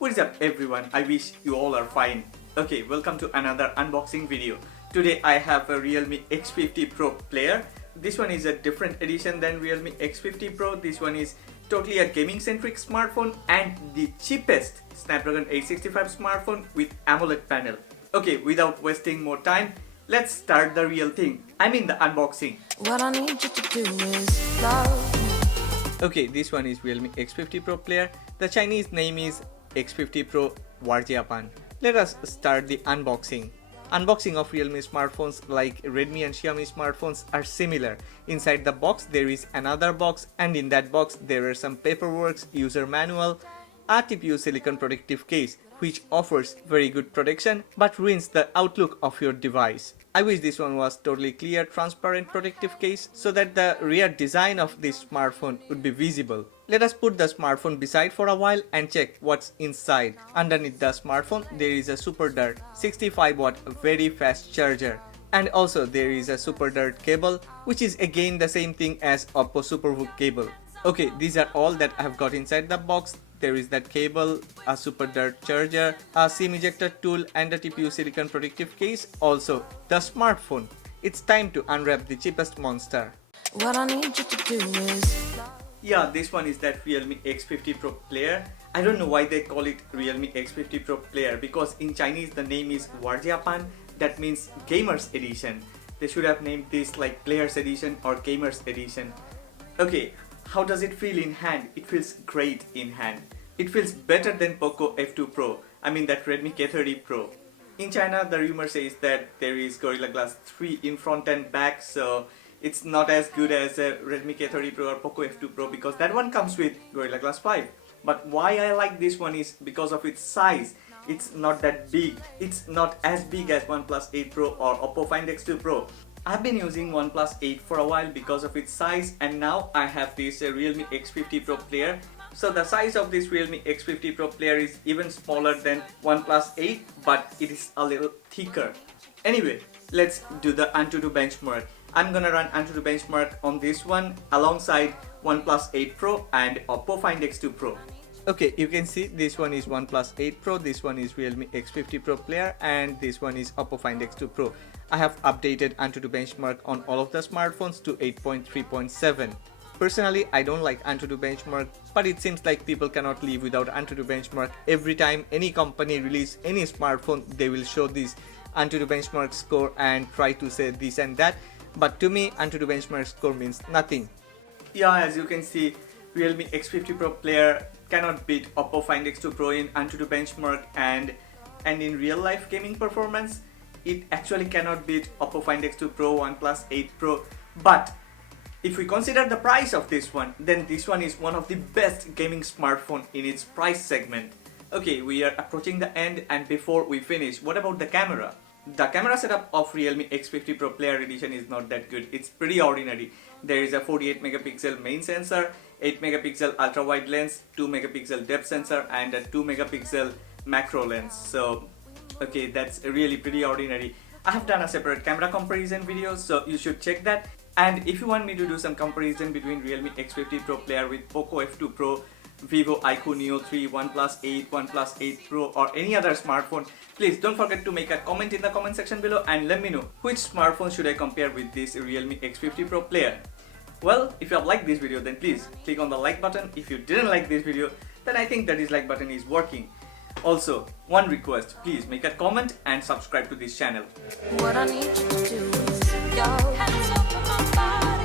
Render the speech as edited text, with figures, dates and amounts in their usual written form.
What is up everyone, I wish you all are fine. Okay, welcome to another unboxing video. Today I have a Realme X50 Pro player. This one is a different edition than Realme X50 Pro. This one is totally a gaming centric smartphone and the cheapest Snapdragon 865 smartphone with AMOLED panel. Okay, without wasting more time, let's start the real thing. I mean the unboxing. What I need you to do is love me. Okay, this one is Realme X50 Pro player. The Chinese name is X50 Pro Warjiapan. Let us start the unboxing. Unboxing of Realme smartphones like Redmi and Xiaomi smartphones are similar. Inside the box there is another box, and in that box there are some paperwork, user manual, a TPU silicon protective case which offers very good protection but ruins the outlook of your device. I wish this one was totally clear, transparent protective case so that the rear design of this smartphone would be visible. Let us put the smartphone beside for a while and check what's inside. Underneath the smartphone there is a Super Dart 65 watt very fast charger. And also there is a Super Dart cable, which is again the same thing as Oppo Superbook cable. Okay, these are all that I have got inside the box. There is that cable, a Super Dart charger, a SIM ejector tool and a TPU silicon protective case. Also the smartphone. It's time to unwrap the cheapest monster. What I need you to do is love. Yeah, this one is that Realme X50 Pro player. I don't know why they call it Realme X50 Pro player, because in Chinese the name is Warjiapan, that means Gamers Edition. They should have named this like Players Edition or Gamers Edition. Okay, how does it feel in hand? It feels great in hand. It feels better than Poco F2 Pro, I mean that Redmi K30 Pro. In China the rumor says that there is Gorilla Glass 3 in front and back, so it's not as good as a Redmi K30 Pro or Poco F2 Pro because that one comes with Gorilla Glass 5. But why I like this one is because of its size. It's not that big. It's not as big as OnePlus 8 Pro or Oppo Find X2 Pro. I've been using OnePlus 8 for a while because of its size, and now I have this Realme X50 Pro player. So the size of this Realme X50 Pro player is even smaller than OnePlus 8, but it is a little thicker. Anyway, let's do the Antutu Benchmark. I'm gonna run Antutu Benchmark on this one alongside OnePlus 8 Pro and Oppo Find X2 Pro. Okay, you can see this one is OnePlus 8 Pro, this one is Realme X50 Pro player, and this one is Oppo Find X2 Pro. I have updated Antutu Benchmark on all of the smartphones to 8.3.7. Personally, I don't like Antutu Benchmark, but it seems like people cannot live without Antutu Benchmark. Every time any company release any smartphone, they will show this Antutu Benchmark score and try to say this and that. But to me, Antutu Benchmark score means nothing. Yeah, as you can see, Realme X50 Pro player cannot beat Oppo Find X2 Pro in Antutu Benchmark, and in real life gaming performance, it actually cannot beat Oppo Find X2 Pro, OnePlus 8 Pro. But if we consider the price of this one, then this one is one of the best gaming smartphone in its price segment. Okay, we are approaching the end, and before we finish, what about the camera? The camera setup of Realme X50 Pro Player Edition is not that good. It's pretty ordinary. There is a 48 megapixel main sensor, 8 megapixel ultra wide lens, 2 megapixel depth sensor and a 2 megapixel macro lens. So okay, that's really pretty ordinary. I have done a separate camera comparison video, so you should check that. And if you want me to do some comparison between Realme X50 Pro player with Poco F2 Pro, Vivo iQOO Neo 3, OnePlus 8, OnePlus 8 Pro or any other smartphone, please don't forget to make a comment in the comment section below and let me know which smartphone should I compare with this Realme X50 Pro player. Well, if you have liked this video, then please click on the like button. If you didn't like this video, then I think that dislike button is working. Also, one request, please make a comment and subscribe to this channel. What I need you to do is go hands up on my body.